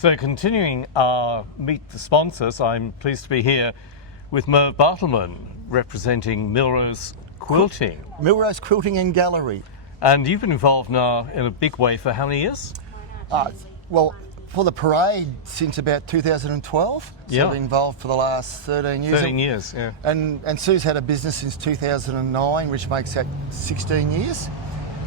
So continuing our Meet the Sponsors, I'm pleased to be here with Merv Bartleman, representing Millrose Quilting. Millrose Quilting and Gallery. And you've been involved now in a big way for how many years? Well, for the parade since about 2012. So Yeah. I've been involved for the last 13 years. 13 years, yeah. And Sue's had a business since 2009, which makes that 16 years.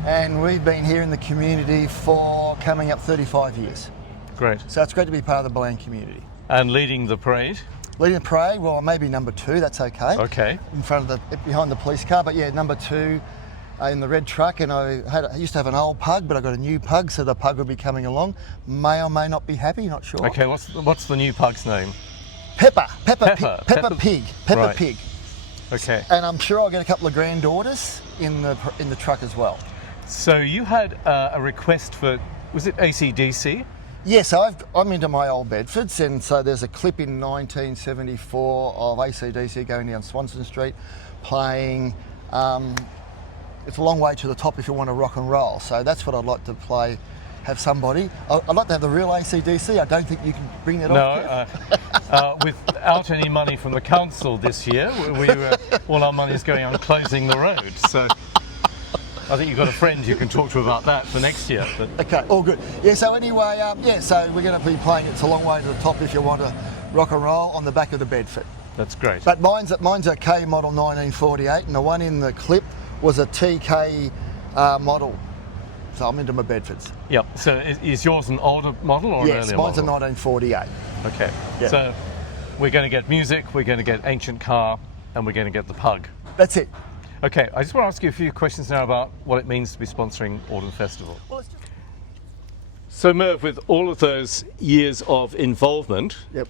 And we've been here in the community for coming up 35 years. Great. So it's great to be part of the Bland community. And leading the parade? Leading the parade, well, maybe number 2, that's okay. Okay. In front of behind the police car, but yeah, number 2 in the red truck. And I used to have an old pug, but I got a new pug, so the pug will be coming along. May or may not be happy, not sure. Okay, what's the new pug's name? Pepper Pepper. Pig. Right. Pig. Okay. And I'm sure I'll get a couple of granddaughters in the truck as well. So you had a request for, was it AC/DC? Yes, I'm into my old Bedfords, and so there's a clip in 1974 of AC/DC going down Swanston Street playing It's a Long Way to the Top If You Want to Rock and Roll. So that's what I'd like to play, have somebody. I'd like to have the real AC/DC. I don't think you can bring that off. No, without any money from the council this year, all our money is going on closing the road. So I think you've got a friend you can talk to about that for next year. But. Okay, all good. Yeah, so anyway, so we're going to be playing It's a Long Way to the Top If You Want to Rock and Roll on the back of the Bedford. That's great. But mine's a K model 1948, and the one in the clip was a TK model. So I'm into my Bedfords. Yep. So is yours an older model or an earlier model? Yes, mine's a 1948. Okay. Yeah. So we're going to get music, we're going to get ancient car, and we're going to get the pug. That's it. Okay, I just want to ask you a few questions now about what it means to be sponsoring Autumn Festival. So Merv, with all of those years of involvement, Yep.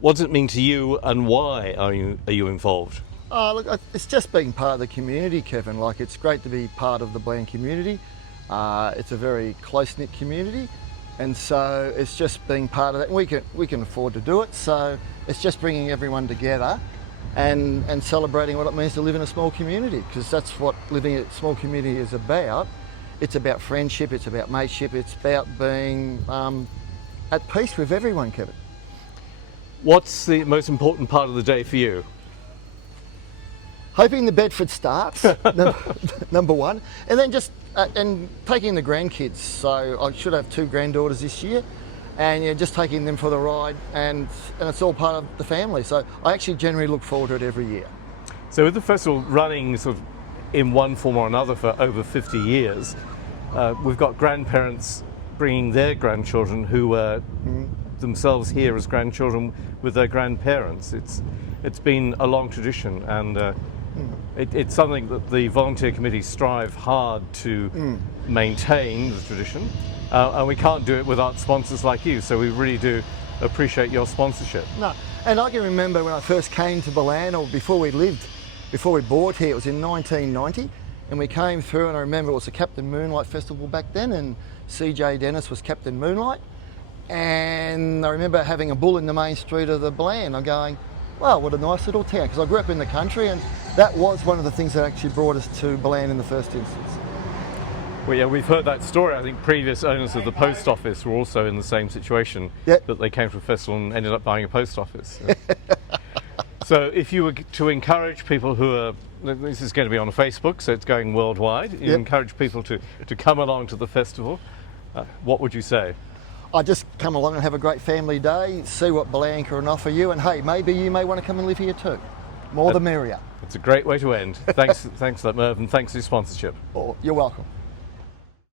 what does it mean to you and why are you involved? Look, it's just being part of the community, Kevin. Like, it's great to be part of the Bland community. It's a very close-knit community, and so it's just being part of that. We can afford to do it, so it's just bringing everyone together and celebrating what it means to live in a small community, because that's what living in a small community is about. It's about friendship, it's about mateship, it's about being at peace with everyone, Kevin. What's the most important part of the day for you? Hoping the Bedford starts, number one, and then just and taking the grandkids. So I should have 2 granddaughters this year, and just taking them for the ride, and it's all part of the family. So I actually generally look forward to it every year. So with the festival running sort of in one form or another for over 50 years, we've got grandparents bringing their grandchildren who were themselves here as grandchildren with their grandparents. It's been a long tradition, and it's something that the volunteer committee strive hard to maintain the tradition, and we can't do it without sponsors like you, so we really do appreciate your sponsorship. No, and I can remember when I first came to Bland, or before we bought here, it was in 1990, and we came through, and I remember it was the Captain Moonlight Festival back then, and CJ Dennis was Captain Moonlight, and I remember having a bull in the main street of the Bland. I'm going, wow, what a nice little town, because I grew up in the country, and that was one of the things that actually brought us to Bland in the first instance. Well, yeah, we've heard that story. I think previous owners of the post office were also in the same situation, Yep. that they came to a festival and ended up buying a post office. So if you were to encourage people who are, this is going to be on Facebook, so it's going worldwide, you Yep. encourage people to come along to the festival, what would you say? I just come along and have a great family day, see what Bland can offer you, and hey, maybe you may want to come and live here too. More the merrier. It's a great way to end. Thanks for that, Merv, and thanks for your sponsorship. Oh, you're welcome.